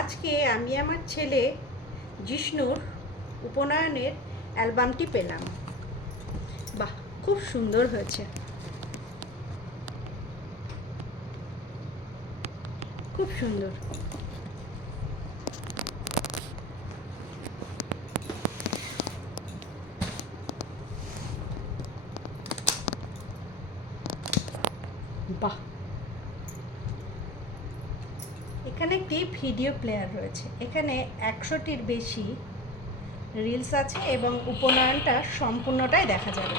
আজকে আমি আমার ছেলে জিষ্ণুর উপনয়নের অ্যালবামটি পেলাম। বাহ, খুব সুন্দর হয়েছে, খুব সুন্দর। বাহ, এখানে একটি ভিডিও প্লেয়ার রয়েছে। এখানে 100টির বেশি রিলস আছে এবং উপনয়নটা সম্পূর্ণটাই দেখা যাবে।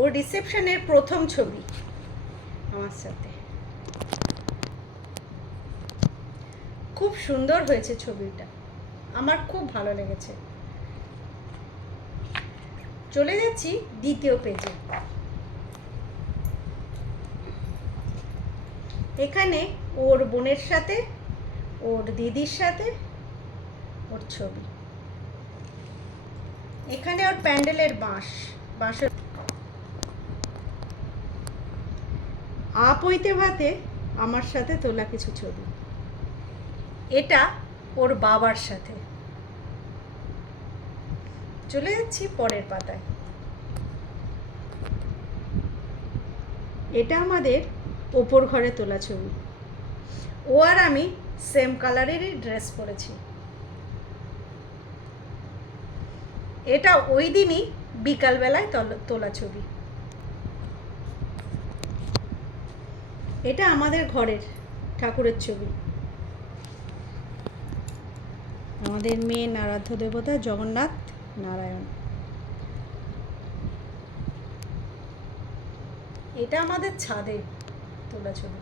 ওর রিসেপশনের প্রথম ছবি আমার সাথে। খুব সুন্দর হয়েছে ছবিটা, আমার খুব ভালো লেগেছে। চলে যাচ্ছি দ্বিতীয় পেজে। এখানে ওর বোনের সাথে, ওর দিদির সাথে ওর ছবি। এখানে ওর প্যান্ডেলের বাঁশের আপইতে ভাতে আমার সাথে তোলা কিছু ছবি। এটা ওর বাবার সাথে। চলে যাচ্ছি পরের পাতায়। এটা আমাদের ওপর ঘরে তোলা ছবি। ও আর আমি সেম কালারেরই ড্রেস পরেছি। এটা ওই দিনই বিকালবেলায় তোলা ছবি। এটা আমাদের ঘরের ঠাকুরের ছবি। আমাদের মেন আরাধ্য দেবতা জগন্নাথ নারায়ণ। এটা আমাদের ছাদে তোলা ছবি।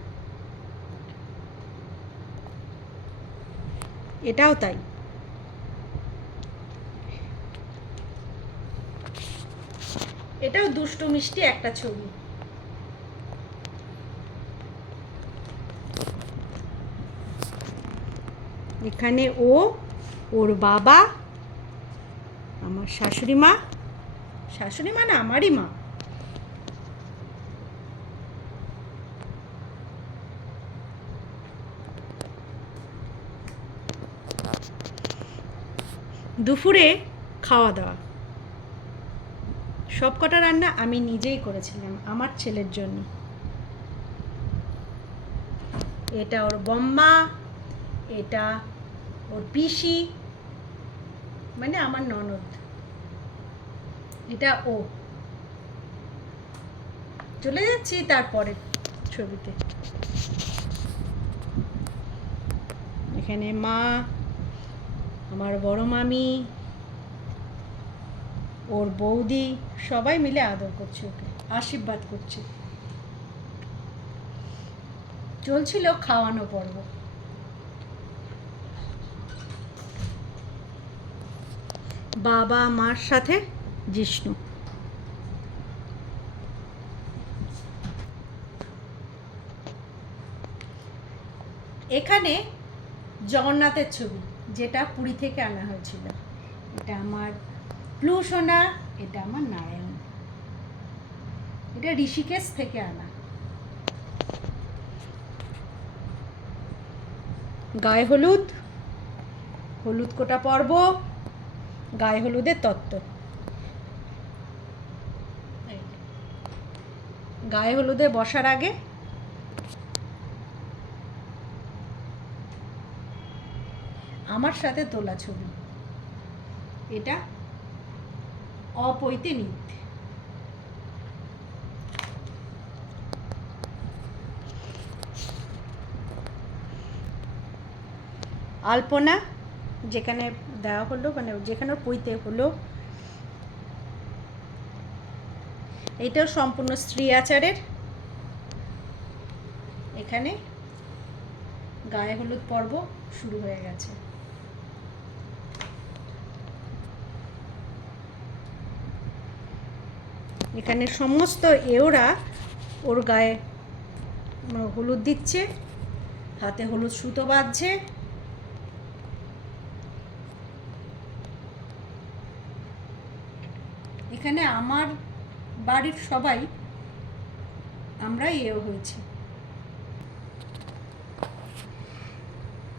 এটাও তাই। এটাও দুষ্টু মিষ্টি একটা ছবি। এখানে ওর বাবা, আমার শাশুড়ি মা না আমারই মা, দুপুরে খাওয়া দাওয়া। সব কটা রান্না আমি নিজেই করেছিলাম আমার ছেলের জন্য। এটা ওর বম্মা, এটা ওর পিসি মানে আমার ননদ, এটা ও। চলে যাচ্ছি তারপরে ছবিতে। এখানে মা, আমার বড় মামি, ওর বৌদি সবাই মিলে আদর করছে, ওকে আশীর্বাদ করছে। চলছিল খাওয়ানো পর্ব। বাবা মার সাথে জিষ্ণু। এখানে জগন্নাথের ছবি, যেটা পুরী থেকে আনা হয়েছিল। এটা আমার ব্লু সোনা, এটা আমার নারায়ণ। এটা ঋষিকেশ থেকে আনা। গায়ে হলুদ কোটা পর্ব, গায়ে হলুদের তত্ত্ব। গায়ে হলুদে বসার আগে আমার সাথে তোলা ছবি। এটা অপৈতে নৃত্য। আলপনা যেখানে দেওয়া হলো, মানে যেখানে পইতে হলো। এইটাও সম্পূর্ণ স্ত্রী আচারের। এখানে গায়ে হলুদ পর্ব শুরু হয়ে গেছে। এখানে সমস্ত এওরা ওর গায়ে হলুদ দিচ্ছে, হাতে হলুদ সুতো বাঁধছে। এখানে আমার বাড়ির সবাই আমরা এও হয়েছি।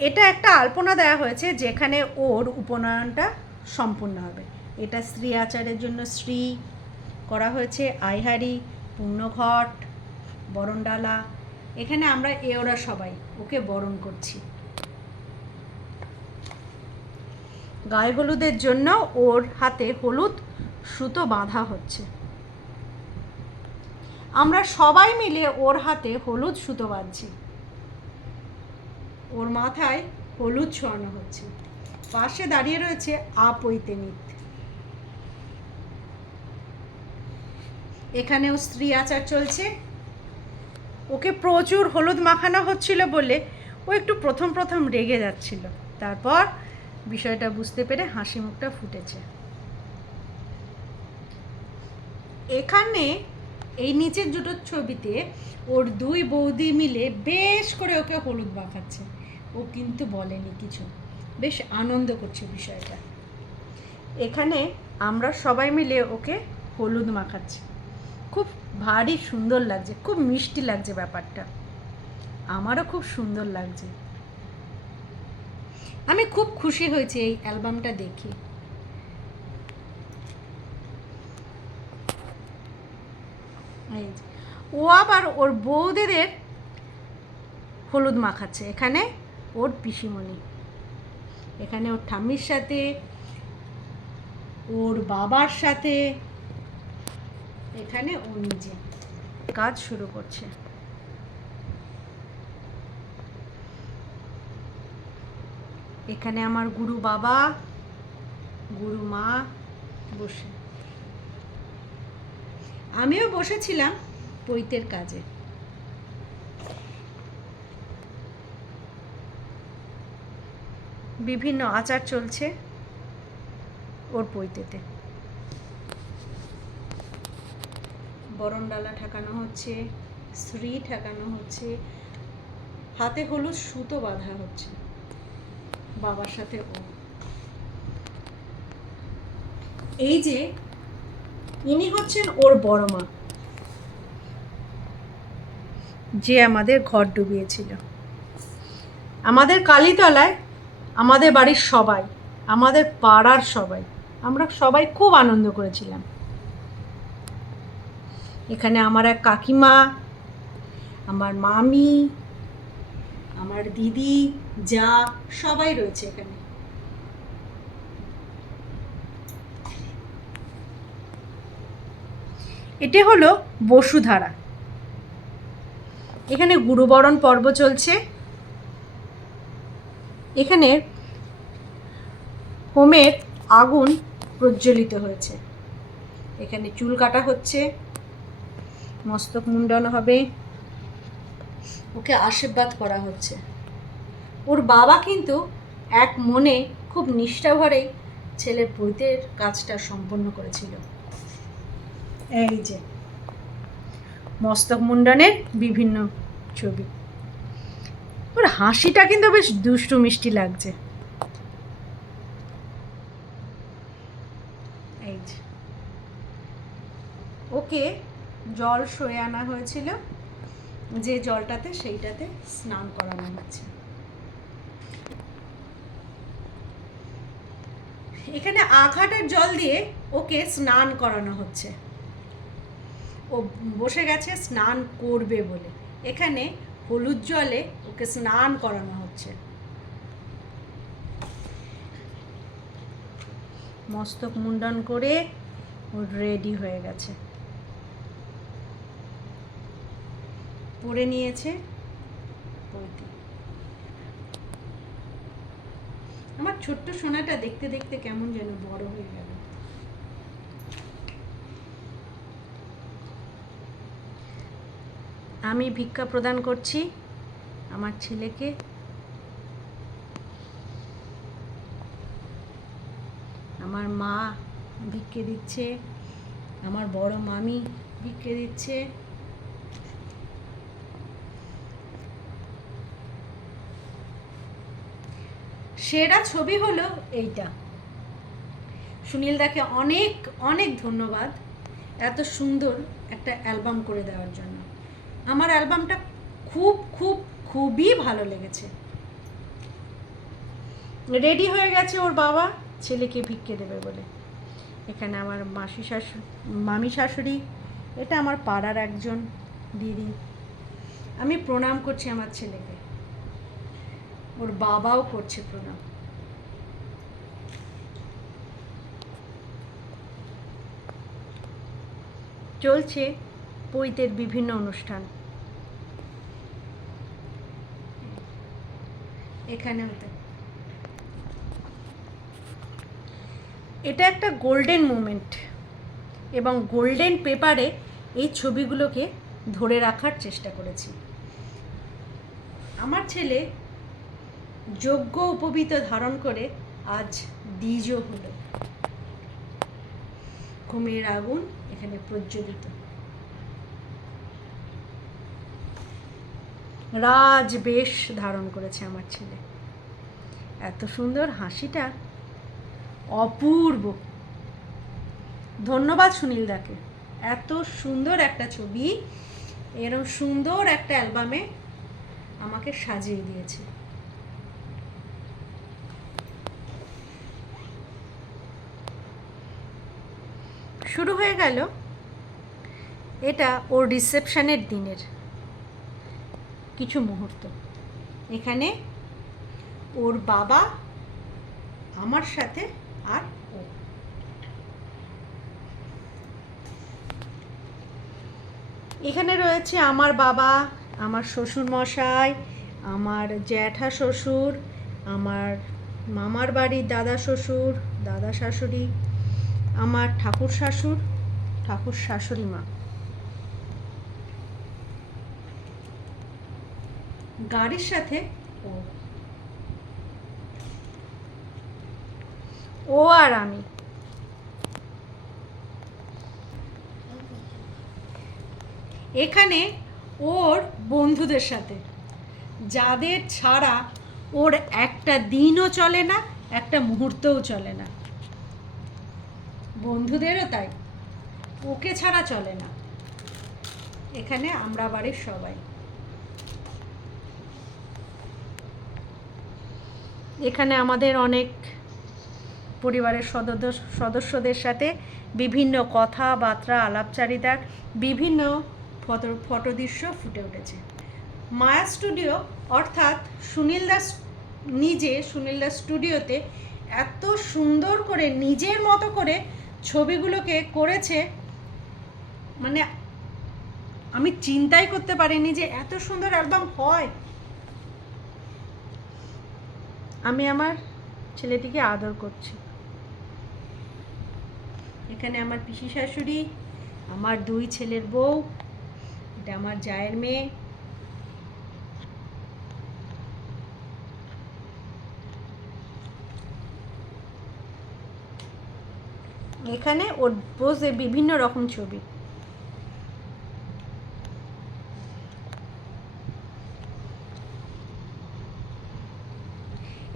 এটা একটা আলপনা দেওয়া হয়েছে যেখানে ওর উপনয়নটা সম্পূর্ণ হবে। এটা স্ত্রী আচারের জন্য শ্রী করা হয়েছে, আইহারি, পুণ্যঘট, বরণডালা। এখানে আমরা এওরা সবাই ওকে বরণ করছি। গায়ে হলুদের জন্য ওর হাতে হলুদ সুতো বাঁধা হচ্ছে। আমরা সবাই মিলে ওর হাতে হলুদ সুতো বাঁধছি, ওর মাথায় হলুদ ছোঁয়ানো হচ্ছে। পাশে দাঁড়িয়ে রয়েছে আপৈতে নিত। এখানেও স্ত্রী আচার চলছে। ওকে প্রচুর হলুদ মাখানো হচ্ছিল বলে ও একটু প্রথম প্রথম রেগে যাচ্ছিল, তারপর বিষয়টা বুঝতে পেরে হাসি মুখটা ফুটেছে। এখানে এই নিচের দুটো ছবিতে ওর দুই বৌদি মিলে বেশ করে ওকে হলুদ মাখাচ্ছে। ও কিন্তু বলেনি কিছু, বেশ আনন্দ করছে বিষয়টা। এখানে আমরা সবাই মিলে ওকে হলুদ মাখাচ্ছি। খুব ভারী সুন্দর লাগছে, খুব মিষ্টি লাগছে ব্যাপারটা। আমারও খুব সুন্দর লাগছে। আমি খুব খুশি হয়েছি এই অ্যালবামটা দেখে। ও আবার ওর বৌদিদের হলুদ মাখাচ্ছে। এখানে ওর পিসিমণি, এখানে ওর ঠাম্মির সাথে, ওর বাবার সাথে, এখানে ও নিজে কাজ শুরু করছে। এখানে আমার গুরু বাবা, গুরু মা বসে, আমিও বসেছিলাম পৈতের কাজে। বিভিন্ন আচার চলছে ওর পৈতেতে। বরণডালা ঠেকানো হচ্ছে, শ্রী ঠেকানো হচ্ছে, হাতে হলুদ সুতো বাঁধা হচ্ছে বাবার সাথে ও। এই যে ইনি হচ্ছেন ওর বড় মা, যে আমাদের ঘর ডুবিয়েছিল। আমাদের কালীতলায় আমাদের বাড়ির সবাই, আমাদের পাড়ার সবাই, আমরা সবাই খুব আনন্দ করেছিলাম। এখানে আমার এক কাকিমা, আমার মামি, আমার দিদি, যা সবাই রয়েছে এখানে। এটা হলো বসুধারা। এখানে গুরুবরণ পর্ব চলছে। এখানে হোমের আগুন প্রজ্বলিত হয়েছে। এখানে চুল কাটা হচ্ছে, মস্তক মুন্ডন হবে, ওকে আশীর্বাদ করা হচ্ছে। ওর বাবা কিন্তু এক মনে খুব নিষ্ঠা ভরেই ছেলের পৈতের কাজটা সম্পন্ন করেছিল। এই যে মস্তক মুন্ডনের বিভিন্ন ছবি। ওর হাসিটা কিন্তু বেশ দুষ্টু মিষ্টি লাগছে। এই যে ওকে জল সয়ে আনা হয়েছিল, যে জলটাতে সেইটাতে স্নান করানো হচ্ছে। এখানে আঘাটের জল দিয়ে ওকে স্নান করানো হচ্ছে। ও বসে গেছে স্নান করবে বলে। এখানে হলুদ জলে ওকে স্নান করানো হচ্ছে। মস্তক মুন্ডন করে ও রেডি হয়ে গেছে, পরে নিয়েছে পৈতে। আমার ছোট্ট সোনাটা দেখতে দেখতে কেমন যেন বড় হয়ে গেল। আমি ভিক্ষা প্রদান করছি আমার ছেলেকে। আমার মা ভিক্ষে দিচ্ছে, আমার বড় মামি ভিক্ষে দিচ্ছে। সেরা ছবি হলো এইটা। সুনীলদাকে অনেক অনেক ধন্যবাদ এত সুন্দর একটা অ্যালবাম করে দেওয়ার জন্য। আমার অ্যালবামটা খুব খুব খুবই ভালো লেগেছে। রেডি হয়ে গেছে ওর বাবা ছেলেকে ভিক্ষে দেবে বলে। এখানে আমার মামি শাশুড়ি, এটা আমার পাড়ার একজন দিদি। আমি প্রণাম করছি আমার ছেলেকে, ওর বাবাও করছে প্রণাম। চলছে পৈতের বিভিন্ন অনুষ্ঠান। এখানে হতে এটা একটা গোল্ডেন মোমেন্ট, এবং গোল্ডেন পেপারে এই ছবিগুলোকে ধরে রাখার চেষ্টা করেছি। আমার ছেলে যজ্ঞ উপবীত ধারণ করে আজ দ্বিজ হলো। ঘুমের আগুন এখানে প্রজ্বলিত। রাজ বেশ ধারণ করেছে আমার ছেলে। এত সুন্দর হাসিটা অপূর্ব। ধন্যবাদ সুনীলদাকে, এত সুন্দর একটা ছবি এরকম সুন্দর একটা অ্যালবামে আমাকে সাজিয়ে দিয়েছে। শুরু হয়ে গেল, এটা ওর রিসেপশনের দিনের কিছু মুহূর্ত। এখানে ওর বাবা, আমার সাথে, আর ও। এখানে রয়েছে আমার বাবা, আমার শ্বশুর মশাই, আমার জ্যাঠা শ্বশুর, আমার মামার বাড়ির দাদা শ্বশুর, দাদা শাশুড়ি, আমার ঠাকুর শাশুড়, ঠাকুর শাশুড়ি মা। গাড়ির সাথে ও আর আমি। এখানে ওর বন্ধুদের সাথে, যাদের ছাড়া ওর একটা দিনও চলে না, একটা মুহূর্তও চলে না। বন্ধুদেরও তাই, ওকে ছাড়া চলে না। এখানে আমরা বাড়ির সবাই। এখানে আমাদের অনেক পরিবারের সদস্যদের সাথে বিভিন্ন কথাবার্তা, আলাপচারিতার বিভিন্ন ফটোদৃশ্য ফুটে উঠেছে। মায়া স্টুডিও অর্থাৎ সুনীলদাস সুনীলদাস স্টুডিওতে এত সুন্দর করে নিজের মতো করে ছবিগুলোকে করেছে, মানে আমি চিন্তাই করতে পারিনি যে এত সুন্দর অ্যালবাম হয়। আমি আমার ছেলেটিকে আদর করছি। এখানে আমার পিসি শাশুড়ি, আমার দুই ছেলের বউ, এটা আমার জায়ের মেয়ে। এখানে ওর পোজে বিভিন্ন রকম ছবি।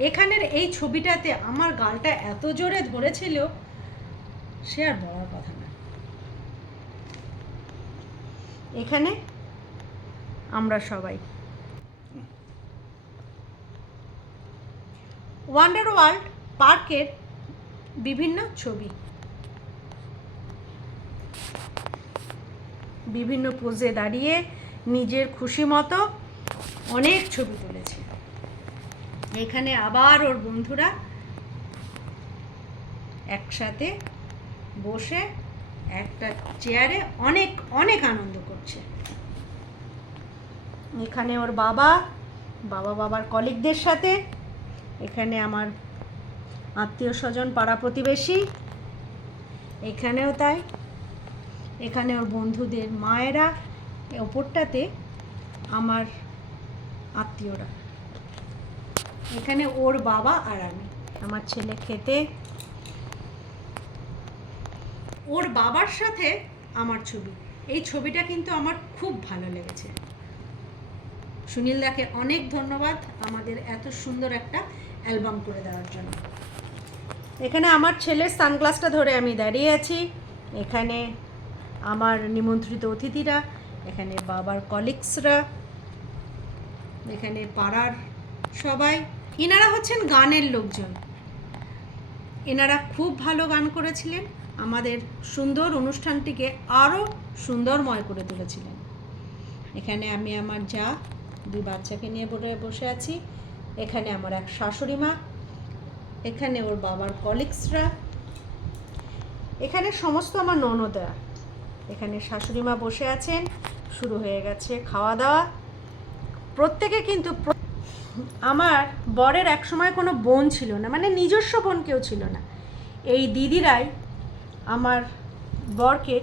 এখানের এই ছবিটাতে আমার গালটা এত জোরে ধরেছিল, সে আর বলার কথা না। এখানে আমরা সবাই। ওয়ান্ডার ওয়ার্ল্ড পার্কের বিভিন্ন ছবি, বিভিন্ন পোজে দাঁড়িয়ে নিজের খুশি মতো অনেক ছবি তুলেছে। এখানে আবার ওর বন্ধুরা একসাথে বসে একটা চেয়ারে অনেক অনেক আনন্দ করছে। এখানে ওর বাবার কলিগদের সাথে, এখানে আমার আত্মীয় স্বজন পাড়া প্রতিবেশী, এখানেও তাই, এখানে ওর বন্ধুদের মায়েরা, ওপরটাতে আমার আত্মীয়রা, এখানে ওর বাবা আর আমি, আমার ছেলে খেতে, ওর বাবার সাথে আমার ছবি। এই ছবিটা কিন্তু আমার খুব ভালো লেগেছে। সুনীলদাকে অনেক ধন্যবাদ আমাদের এত সুন্দর একটা অ্যালবাম করে দেওয়ার জন্য। এখানে আমার ছেলের সানগ্লাসটা ধরে আমি দাঁড়িয়ে আছি, এখানে আমার নিমন্ত্রিত অতিথিরা, এখানে বাবার কলিগসরা, এখানে পাড়ার সবাই। এনারা হচ্ছেন গানের লোকজন, এনারা খুব ভালো গান করেছিলেন, আমাদের সুন্দর অনুষ্ঠানটিকে আরও সুন্দরময় করে তুলেছিলেন। এখানে আমি আমার যা, 2 বাচ্চাকে নিয়ে বসে আছি, এখানে আমার এক শাশুড়ি মা, এখানে ওর বাবার কলিগসরা, এখানে সমস্ত আমার ননদরা, এখানে শাশুড়ি মা বসে আছেন, শুরু হয়ে গেছে খাওয়া দাওয়া। প্রত্যেকে কিন্তু, আমার বরের এক সময় কোনো বোন ছিল না, মানে নিজস্ব বোন কেউ ছিল না। এই দিদিরাই আমার বরকে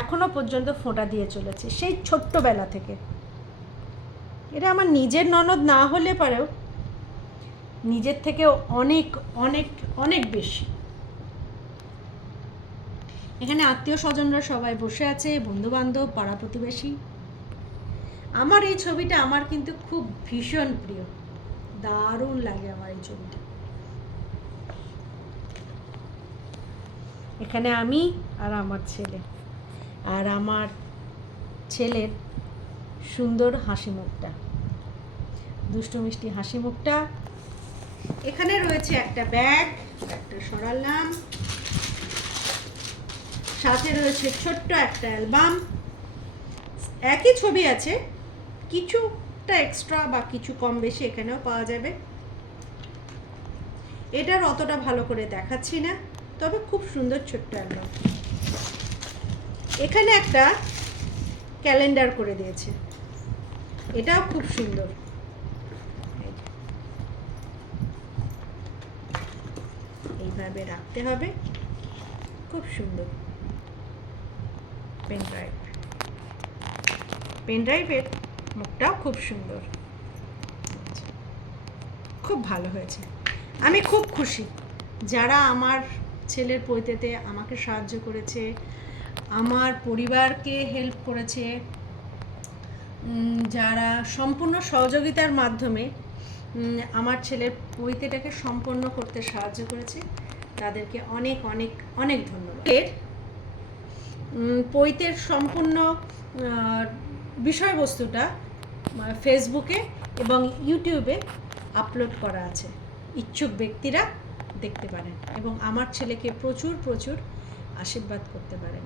এখনো পর্যন্ত ফোঁটা দিয়ে চলেছে, সেই ছোট্টবেলা থেকে। এটা আমার নিজের ননদ না হলে পরেও নিজের থেকেও অনেক অনেক অনেক বেশি। এখানে আত্মীয় স্বজনরা সবাই বসে আছে, বন্ধু বান্ধব, পাড়া প্রতিবেশী। আমার এই ছবিটা আমার কিন্তু খুব ভীষণ প্রিয়, দারুণ লাগে আমার এই ছবিটা। এখানে আমি আর আমার ছেলে, আর আমার ছেলের সুন্দর হাসি মুখটা, দুষ্টু মিষ্টি হাসি মুখটা। এখানে রয়েছে একটা ব্যাগ, একটা সরালাম, সাথে রয়েছে ছোট্ট একটা অ্যালবাম। একই ছবি আছে, কিছুটা এক্সট্রা বা কিছু কম বেশি এখানেও পাওয়া যাবে। এটার অতটা ভালো করে দেখাচ্ছি না, তবে খুব সুন্দর ছোট্ট অ্যালবাম। এখানে একটা ক্যালেন্ডার করে দিয়েছে, এটাও খুব সুন্দর। এইভাবে রাখতে হবে, খুব সুন্দর। পেনড্রাইভের মুখটাও খুব সুন্দর, খুব ভালো হয়েছে। আমি খুব খুশি যারা আমার ছেলের পৈতেতে আমাকে সাহায্য করেছে, আমার পরিবারকে হেল্প করেছে, যারা সম্পূর্ণ সহযোগিতার মাধ্যমে আমার ছেলের পৈতেটাকে সম্পন্ন করতে সাহায্য করেছে, তাদেরকে অনেক অনেক অনেক ধন্যবাদ। এর পৈতের সম্পূর্ণ বিষয়বস্তুটা ফেসবুকে এবং ইউটিউবে আপলোড করা আছে, ইচ্ছুক ব্যক্তিরা দেখতে পারেন এবং আমার ছেলেকে প্রচুর প্রচুর আশীর্বাদ করতে পারেন।